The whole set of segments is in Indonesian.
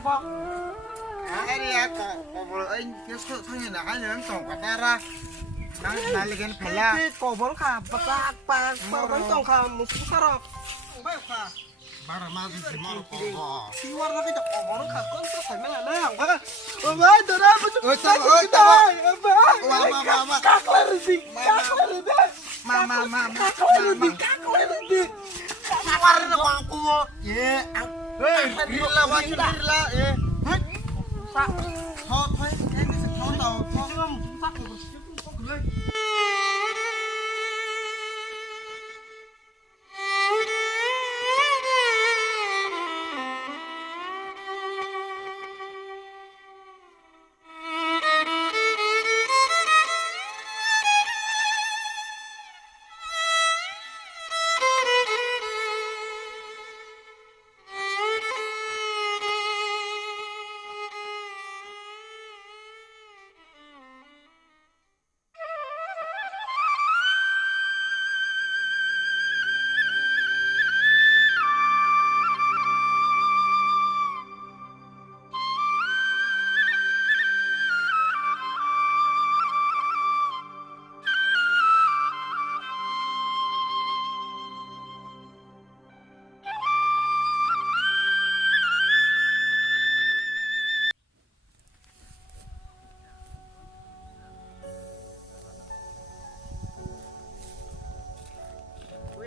apa? Akhirnya kok anh cái sự thay là hai người tổng cả ta ra đang lên phala Kobol ka patak pak pak tong ka musuh sarap. Baik ka. bara ma di mo ko Keluar lagi tak kobol ka kon so phải mấy là ang ba. Ba dara musuh. Ôi Ba. ma Kakler di. Kakler di. ma Kakler di. Kakler di. keluar bang ku ye gila wa gila eh Sak. thôi thôi em sẽ thôi tàu thôi Không, sak của con cười.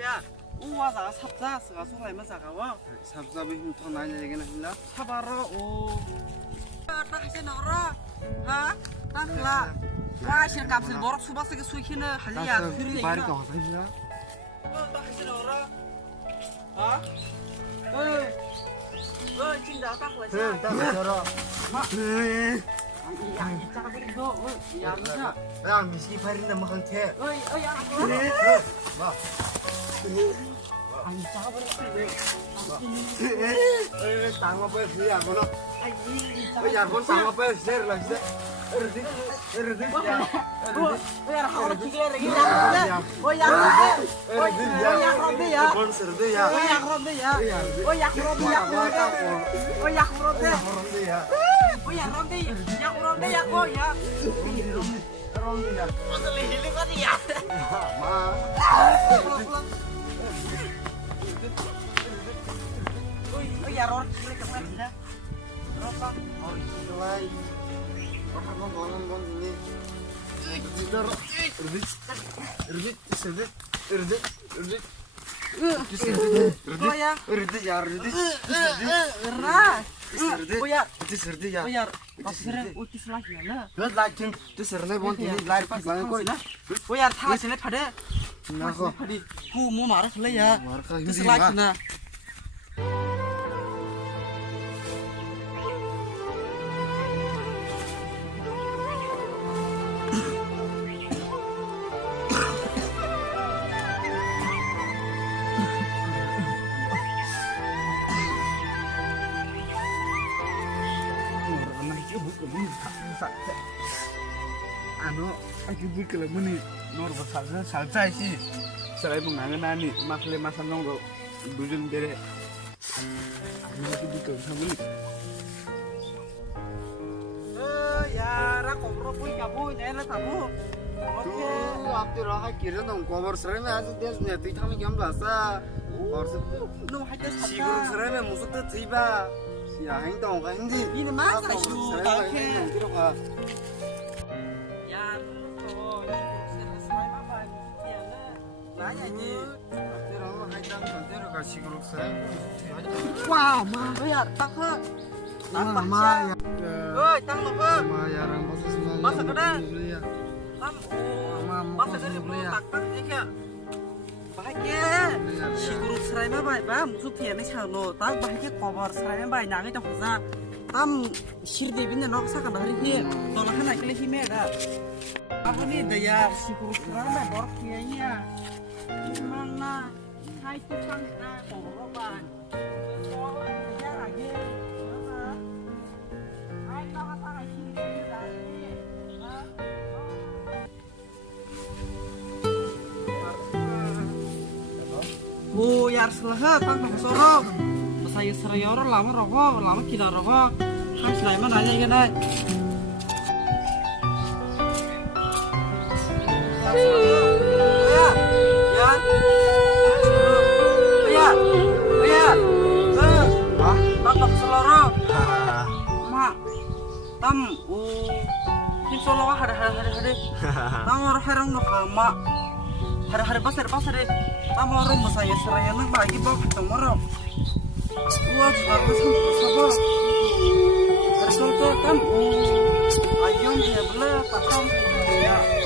야, 우와자 삽자 스가 속라이마 자가와 sabzabi hum thon na ye gena hila 사바라 오 딱하세 너라 하 딱라 와신 값을 뭐라 수박스게 수이키는 할리야 그리 bari ka hosa hila 딱하세 너라 하 어이 진짜 딱라 he ta jara 야 짜가버리 너 야, 무사 ya miski farinda makan the 어이 야 ba 아니 짜가버리 tang ma pe ya kono 아이 ya kon tang ma pe ser la se erdi 야 하루 기계 레기 야 오야 오야 그런데 야 kon serde ya 오야 그런데 야 오야 그런데 야 오야 그런데 horande ya 오야 그런데 야 그런데 야 오야 horande ya 무슨 힐링 거리야 ma 오야 로 그래 그래 그럴까 oh lay orang kon kon kon ini Gitar, erdi, serde, erdi, 오야 erdi ya, erdi, 라 serde, 오야 itu serde ya. 오야 마스레 오티스 라히야나 Lihat lagi, itu serde bon ini lari pas banget koi. 오야 타가시네 파데 Nah kok, 파디 후뭐 말아 그래야 warga 오티스 ini mah. 라히나 Anu, aku bukan meni, nor besarnya salsa sih. Selain mengangen nani, makle masan nong dujun bere. Anu aku bukan sama ni. 야, 라 거브로 보이가 보이네, 나 타고. Tuh, aku raha kira dong, cover serem aja dia punya tuh kami kiam bahasa. Cover 너 할 때 sigur 샀다. serem musuh tuh tiba. Siang dong kan di. 이는 맞아, 슈. Serem kira kah. 야, 너 이거 슬라임 봐. 미안해. 나야 이제. Kira mah haidang kira kah sigur serem. 와, 마야, 딱 해. Nah, 딱 mah ya. 어이, 딱 넣어. Mah ya orang khusus mah. Masa kena? Ya. 땀. Mama 마사 그래 뭐 딱딱 이렇게 바게 시그룹 슬라임 봐. 무슨 피에네 차노. 딱 바게 커버 슬라임 봐. 나게 좀 하자. 땀 시르데빈데 너 사가 나리히. 너는 하나 끌리 힘에다. 아버니 내야 시그룹 슬라임 봐. 버키야. 이만나. 하이트 창나 보러 봐. 야라게. 아이 나가 살아 시르데빈다. 오, 야, 슬라하, 땅 너무 썰어. saya serius lama rokok, lama kita rokok. Kan selama nanya kan ay. Tam solo hari tam orang no hama hari pasar tam orang masaya seraya nang bagi bok tomorrow gua juga sabo terus tam ayam ya bela patam ya